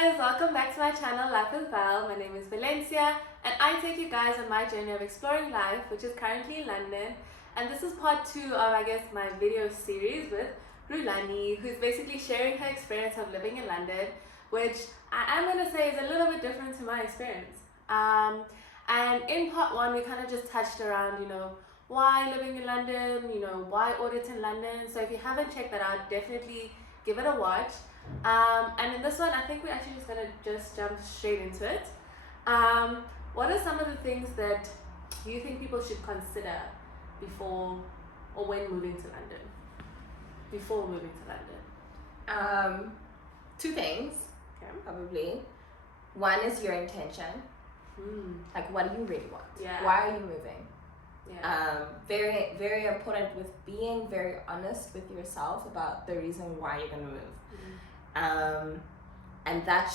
guys, welcome back to my channel Life with Val. My name is Valencia and I take you guys on my journey of exploring life, which is currently in London. And this is part 2 of my video series with Rhulani, who's basically sharing her experience of living in London, which I am going to say is a little bit different to my experience. And in part 1 we kind of just touched around, why living in London, why audit in London. So if you haven't checked that out, definitely give it a watch. And in this one, I think we're actually just gonna jump straight into it. What are some of the things that you think people should consider before or when moving to London? Before moving to London? 2 things, Okay. probably. One is your intention. Like, what do you really want? Yeah. Why are you moving? Yeah. Very, very important with being very honest with yourself about the reason why you're gonna move. And that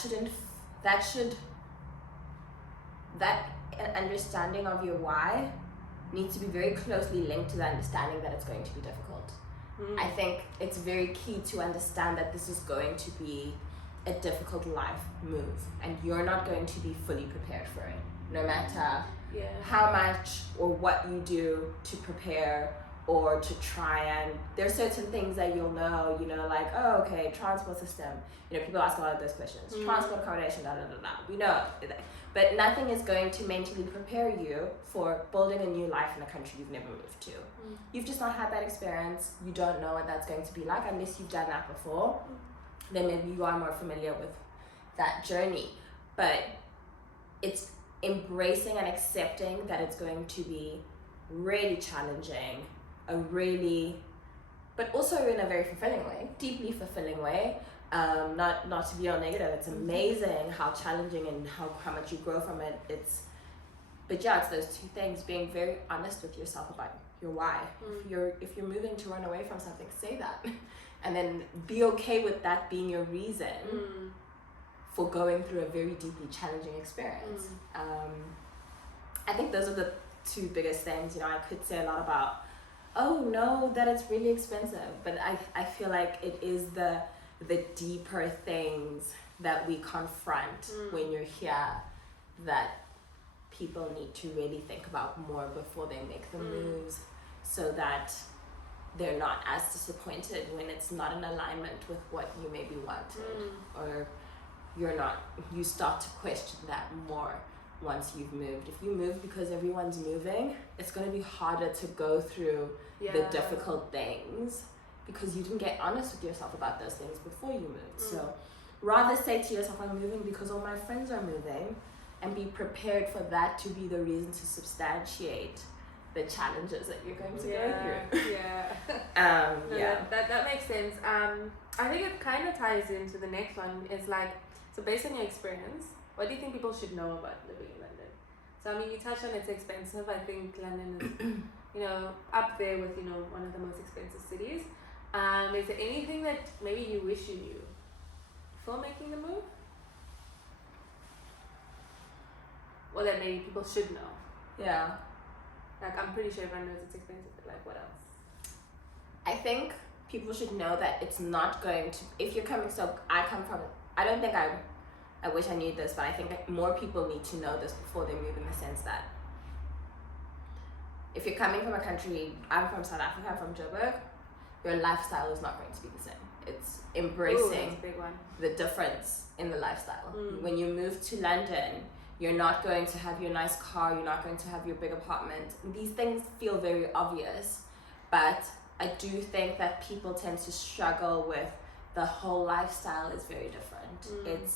understanding of your why needs to be very closely linked to the understanding that it's going to be difficult. I think it's very key to understand that this is going to be a difficult life move and you're not going to be fully prepared for it, no matter how much or what you do to prepare or to try. And there's certain things that you'll know, like, oh, okay, transport system. People ask a lot of those questions. Transport, accommodation, we know. But nothing is going to mentally prepare you for building a new life in a country you've never moved to. You've just not had that experience. You don't know what that's going to be like unless you've done that before. Then maybe you are more familiar with that journey. But it's embracing and accepting that it's going to be really challenging, but also in a very fulfilling way, deeply fulfilling way. Not to be all negative, it's amazing how challenging and how much you grow from it. It's those 2 things, being very honest with yourself about your why. If you're moving to run away from something, say that. And then be okay with that being your reason for going through a very deeply challenging experience. I think those are the 2 biggest things. I could say a lot about, that it's really expensive, but I feel like it is the deeper things that we confront when you're here that people need to really think about more before they make the moves, so that they're not as disappointed when it's not in alignment with what you maybe wanted, or you start to question that more once you've moved. If you move because everyone's moving, it's going to be harder to go through the difficult things because you didn't get honest with yourself about those things before you moved. So rather say to yourself, I'm moving because all my friends are moving, and be prepared for that to be the reason to substantiate the challenges that you're going to go through. That makes sense. I think it kind of ties into the next one. Is like, so based on your experience, what do you think people should know about living in London? So you touched on it's expensive. I think London is, up there with, one of the most expensive cities. Is there anything that maybe you wish you knew before making the move? Or that maybe people should know? Yeah. Like, I'm pretty sure everyone knows it's expensive, but like, what else? I think people should know that it's not going to, if you're coming, I don't think I wish I knew this, but I think that more people need to know this before they move, in the sense that if you're coming from a country, I'm from South Africa, I'm from Joburg, your lifestyle is not going to be the same. It's embracing the difference in the lifestyle. When you move to London, you're not going to have your nice car, you're not going to have your big apartment. These things feel very obvious, but I do think that people tend to struggle with the whole lifestyle is very different.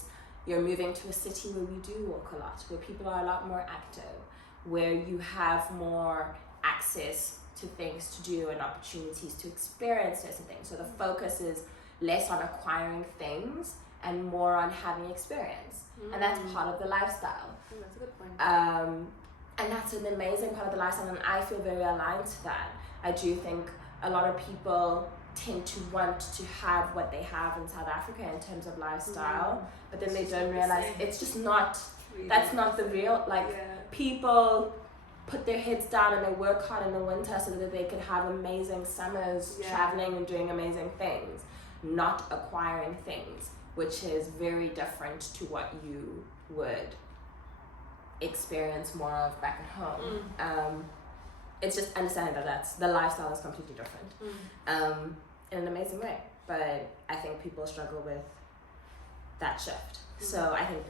You're moving to a city where we do walk a lot, where people are a lot more active, where you have more access to things to do and opportunities to experience certain things. So the focus is less on acquiring things and more on having experience. And that's part of the lifestyle. That's a good point. And that's an amazing part of the lifestyle, and I feel very aligned to that. I do think a lot of people tend to want to have what they have in South Africa in terms of lifestyle, but then they don't realize it's just not, that's not the real, people put their heads down and they work hard in the winter so that they can have amazing summers traveling and doing amazing things, not acquiring things. which is very different to what you would experience more of back at home. It's just understanding that that's the lifestyle is completely different in an amazing way. But I think people struggle with that shift. So I think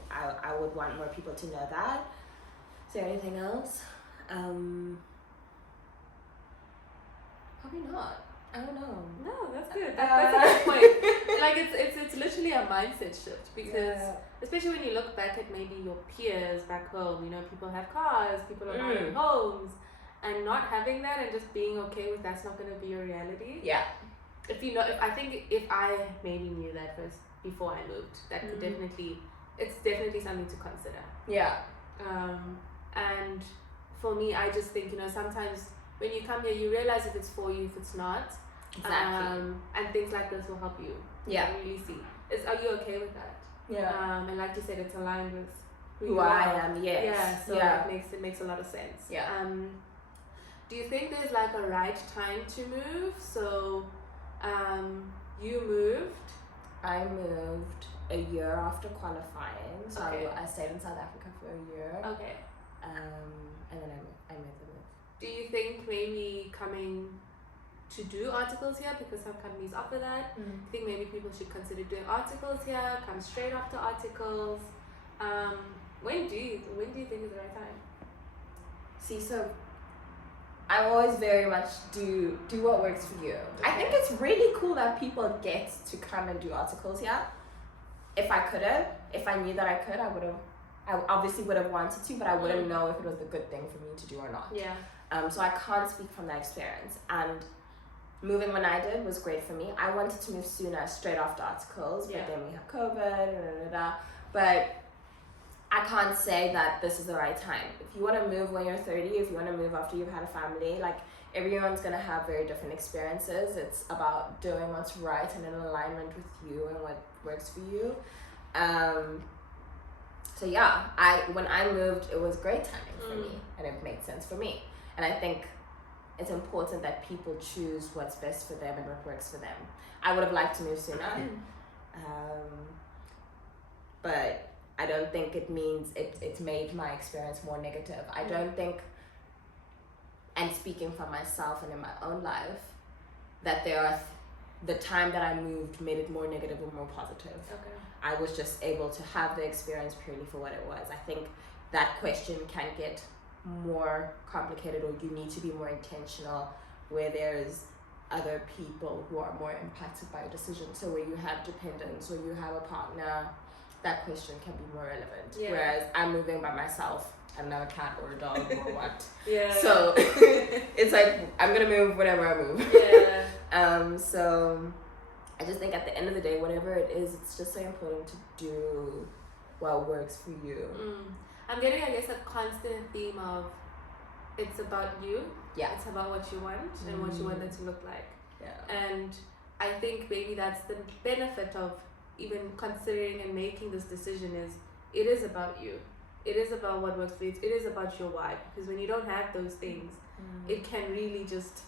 I would want more people to know that. Is there anything else? Probably not. I don't know. No, that's good. That's a good point. Like it's literally a mindset shift because especially when you look back at maybe your peers back home, you know, people have cars, people are buying homes, and not having that and just being okay with that's not going to be your reality. Yeah. I think if I maybe knew that first before I moved, that could it's definitely something to consider. Yeah. And for me, I just think, you know, sometimes when you come here, you realize if it's for you, if it's not. Exactly. And things like this will help you. Yeah. You really see. Are you okay with that? Yeah. And like you said, it's aligned with who I am. Yes. Yeah. So it makes a lot of sense. Yeah. Do you think there's like a right time to move? So, you moved. I moved a year after qualifying, so I stayed in South Africa for a year. Okay. And then I made the move. Do you think maybe coming to do articles here, because some companies offer that, do you think maybe people should consider doing articles here, come straight after articles? When do you think is the right time? See, so I always very much do what works for you. I think it's really cool that people get to come and do articles here. If I knew that I could, I obviously would have wanted to, but I wouldn't know if it was a good thing for me to do or not. Yeah. So I can't speak from that experience. And moving when I did was great for me. I wanted to move sooner, straight after articles, but then we had COVID, But I can't say that this is the right time. If you want to move when you're 30, if you want to move after you've had a family, like everyone's going to have very different experiences. It's about doing what's right and in alignment with you and what works for you. So yeah, when I moved, it was great timing for me and it made sense for me. And I think it's important that people choose what's best for them and what works for them. I would have liked to move sooner, but I don't think it means it's made my experience more negative. I don't think, and speaking for myself and in my own life, that the time that I moved made it more negative or more positive. Okay. I was just able to have the experience purely for what it was. I think that question can get more complicated, or you need to be more intentional where there's other people who are more impacted by a decision. So where you have dependents or you have a partner, that question can be more relevant. Yeah. Whereas I'm moving by myself. I don't have a cat or a dog or what. Yeah. So it's like I'm gonna move whenever I move. Yeah. So I just think at the end of the day, whatever it is, it's just so important to do what works for you. I'm getting, I guess, a constant theme of it's about you. Yeah. It's about what you want and what you want it to look like. Yeah. And I think maybe that's the benefit of even considering and making this decision is it is about you. It is about what works for you. It is about your why. Because when you don't have those things, it can really just,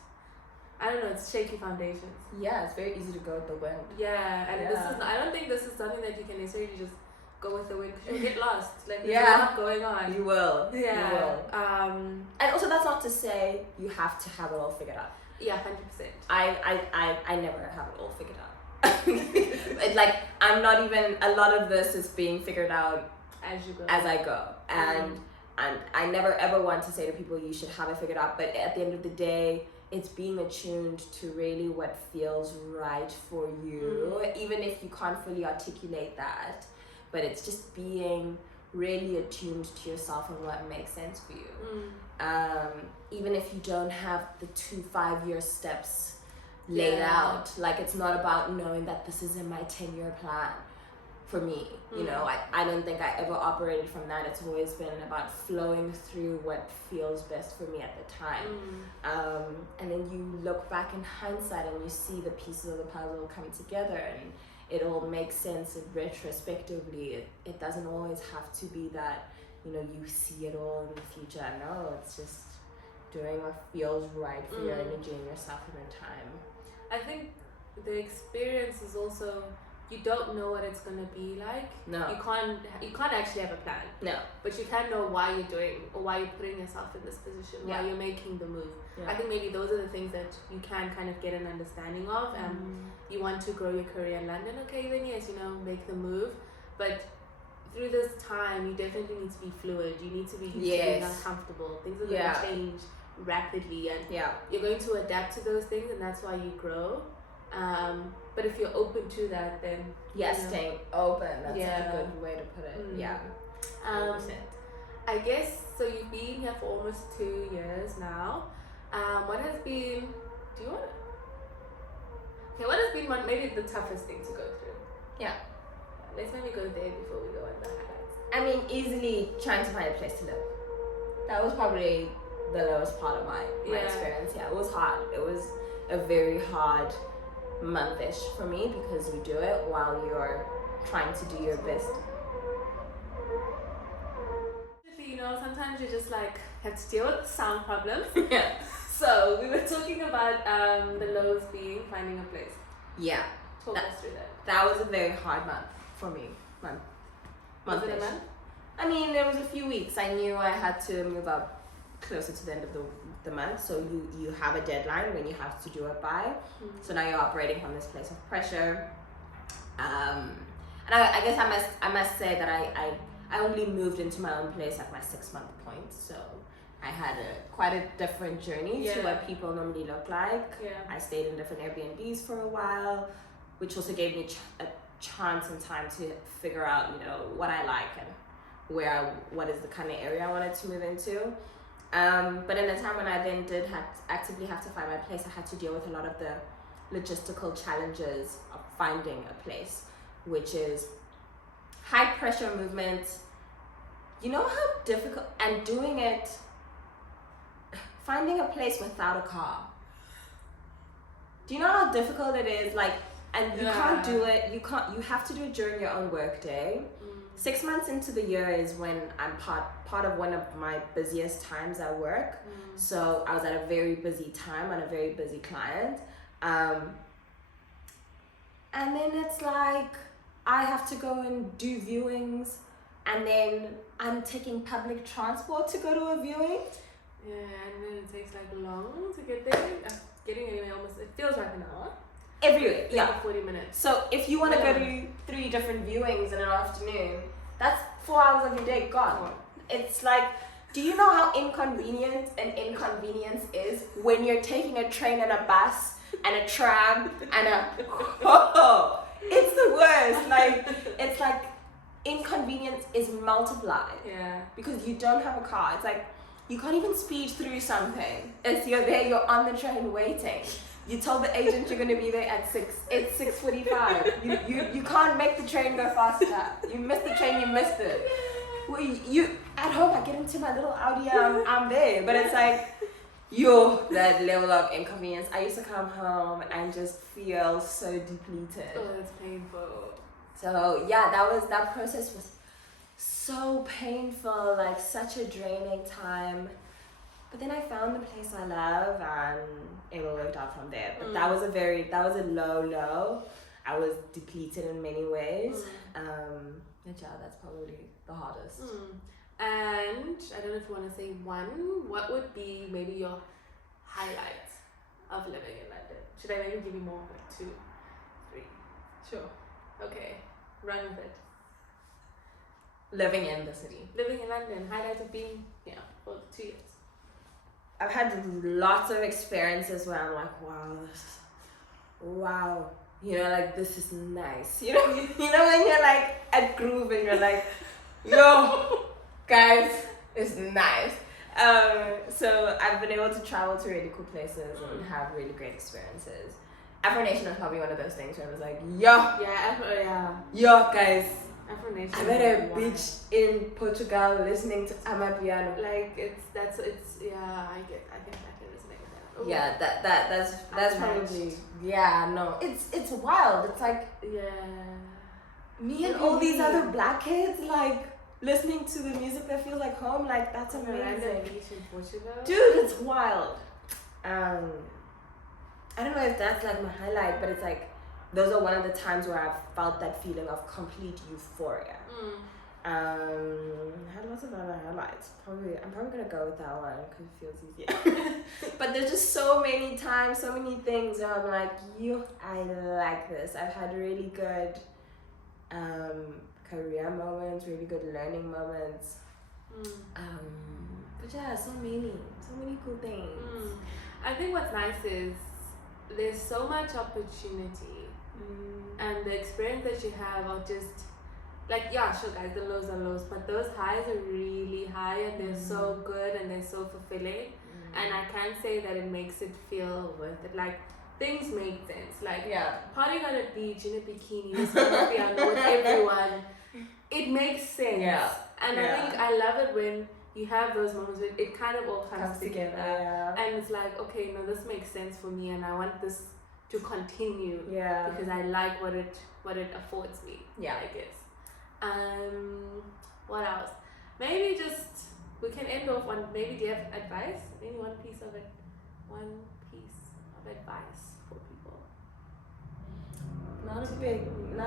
I don't know, it's shaky foundations. Yeah, it's very easy to go with the wind. Yeah, and I don't think this is something that you can necessarily just go with the wind, because you'll get lost. Like, there's a lot going on. You will. Yeah. You will. And also, that's not to say you have to have it all figured out. Yeah, 100%. I never have it all figured out. It's like, I'm not even, a lot of this is being figured out as you go. As I go. And I never ever want to say to people you should have it figured out, but at the end of the day, it's being attuned to really what feels right for you, even if you can't fully articulate that. But it's just being really attuned to yourself and what makes sense for you. Even if you don't have the 2 5-year steps laid out, like it's not about knowing that this is in my 10-year plan for me. You know, I don't think I ever operated from that. It's always been about flowing through what feels best for me at the time. And then you look back in hindsight and you see the pieces of the puzzle come together and it all makes sense retrospectively. It doesn't always have to be that, you know, you see it all in the future. No, it's just doing what feels right for your energy and yourself in the time. I think the experience is also you don't know what it's gonna be like. No. You can't actually have a plan. No. But you can know why you're doing or why you're putting yourself in this position, why you're making the move. I think maybe those are the things that you can kind of get an understanding of. You want to grow your career in London, okay, then yes, make the move. But through this time, you definitely need to be fluid. You need to be used to being uncomfortable. Things are going to change rapidly, and you're going to adapt to those things, and that's why you grow. But if you're open to that, then staying open. That's a good way to put it. Yeah. 100%. I guess so. You've been here for almost 2 years now. What has been? Do you want? Okay, what has been maybe the toughest thing to go through? Yeah. Let's maybe go there before we go on the highlights. I mean, easily trying to find a place to live. That was probably the lowest part of my experience. Yeah, it was hard. It was a very hard month-ish for me because you do it while you're trying to do your best. Sometimes you just have to deal with sound problems. Yeah. So we were talking about the lows being finding a place. Yeah. Talk us through that. That was a very hard month for me. Was it a month? I mean, there was a few weeks. I knew I had to move up closer to the end of the month. So you have a deadline when you have to do it by. So now you're operating from this place of pressure. And I guess I must say that I only moved into my own place at my 6-month point. So I had quite a different journey to what people normally look like. Yeah. I stayed in different Airbnbs for a while, which also gave me a chance and time to figure out, what I like and what is the kind of area I wanted to move into. But in the time when I then did actively have to find my place, I had to deal with a lot of the logistical challenges of finding a place, which is high pressure movement. You know how difficult, and doing it, finding a place without a car. Do you know how difficult it is? And you can't do it. You have to do it during your own work day. 6 months into the year is when I'm part of one of my busiest times at work. So I was at a very busy time on a very busy client. And then it's I have to go and do viewings, and then I'm taking public transport to go to a viewing. Yeah, and then it takes long to get there. Getting anywhere it feels like an hour. Everywhere, yeah. 40 minutes. So if you want to go to 3 different viewings in an afternoon, that's 4 hours of your day gone. It's do you know how inconvenient an inconvenience is when you're taking a train and a bus and a tram and it's the worst. It's inconvenience is multiplied. Yeah. Because you don't have a car. It's you can't even speed through something. You're there, you're on the train waiting. You told the agent you're going to be there at 6. It's 6:45. You can't make the train go faster. You missed the train, you missed it. Well, you at home, I get into my little Audi, I'm there. But it's that level of inconvenience. I used to come home and just feel so depleted. Oh, that's painful. So yeah, that process was so painful, such a draining time. But then I found the place I love, and it all worked out from there. But that was a low. I was depleted in many ways. That's probably the hardest. And I don't know if you want to say one. What would be maybe your highlight of living in London? Should I maybe give you more, 2, 3? Sure. Okay, run with it. Living in the city. Living in London. Highlight of being here for 2 years. I've had lots of experiences where I'm wow, this is nice. You know when you're at groove and you're yo, guys, it's nice. So I've been able to travel to really cool places and have really great experiences. Afro Nation is probably one of those things where I was yo, guys. Afro Nation. I'm at a beach in Portugal listening to Amapiano. I can resonate with that. Ooh. Yeah, that's probably it's wild. It's me and all these other black kids listening to the music that feels like home. That's amazing. Beach in Portugal. Dude, it's wild. I don't know if that's my highlight, but it's those are one of the times where I've felt that feeling of complete euphoria. Had lots of other highlights. I'm probably gonna go with that one because it feels easier. But there's just so many times, so many things where I'm like, I like this. I've had really good career moments, really good learning moments. But yeah, so many cool things. I think what's nice is there's so much opportunity, and the experience that you have are just like, yeah, sure guys, the lows are lows, but those highs are really high, and they're so good and they're so fulfilling. And I can say that it makes it feel worth it. Like, things make sense. Like, partying on a beach in a bikini, just going piano with everyone, it makes sense. And I think I love it when you have those moments where it kind of all comes together. And it's like, okay, no, this makes sense for me, and I want this to continue because I like what it affords me. I guess. What else? Maybe just we can end off on, maybe do you have advice? Maybe one piece of advice for people. Not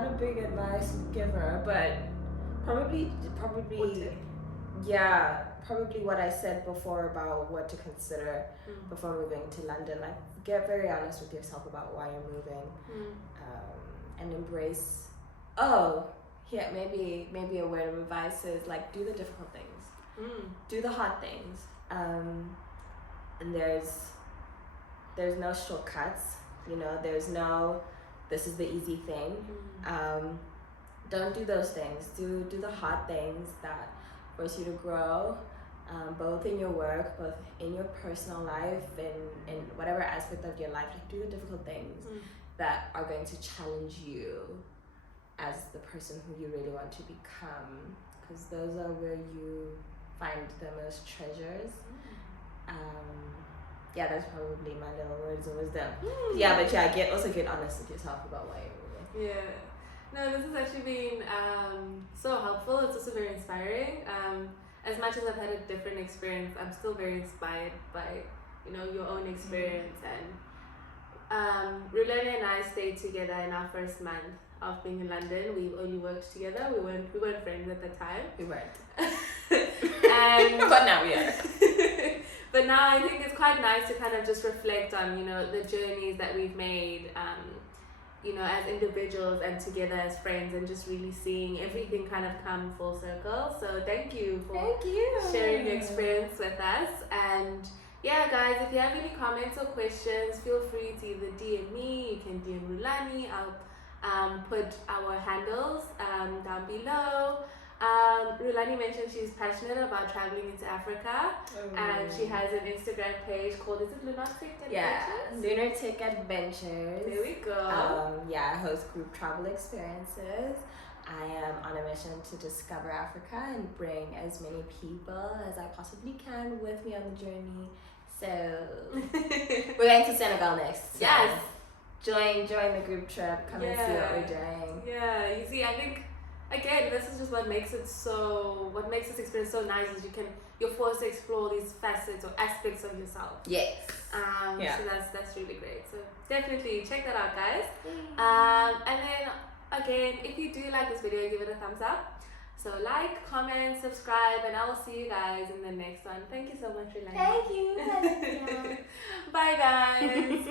a big advice giver, but probably probably what I said before about what to consider before moving to London. Like, get very honest with yourself about why you're moving, and embrace. Maybe a word of advice is, like, do the difficult things, do the hard things, and there's no shortcuts. There's no this is the easy thing. Don't do those things. Do the hard things that force you to grow, both in your work, both in your personal life, in whatever aspect of your life. Like, do the difficult things that are going to challenge you as the person who you really want to become, because those are where you find the most treasures. That's probably my little words of wisdom. But get honest with yourself about why you're moving. No, this has actually been so helpful. It's also very inspiring. As much as I've had a different experience, I'm still very inspired by your own experience. And Rhulani and I stayed together in our first month of being in London. We only worked together. We weren't friends at the time. We weren't. But now we are. But now I think it's quite nice to kind of just reflect on the journeys that we've made, as individuals and together as friends, and just really seeing everything kind of come full circle. So thank you for sharing your experience with us. And guys, if you have any comments or questions, feel free to either DM me, you can DM Rhulani. I'll put our handles down below. Rhulani mentioned she's passionate about traveling into Africa, and she has an Instagram page called, is it Lunartic Adventures? Lunartic Adventures. There we go. I host group travel experiences. I am on a mission to discover Africa and bring as many people as I possibly can with me on the journey. So we're going to Senegal next. So yes. Join the group trip. Come and see what we're doing. You see, I think again, this is just what makes this experience so nice, is you're forced to explore these facets or aspects of yourself. Yes. So that's really great. So definitely check that out, guys. And then again, if you do like this video, give it a thumbs up. So like, comment, subscribe, and I will see you guys in the next one. Thank you so much, Rhulani. Thank you. Bye, guys.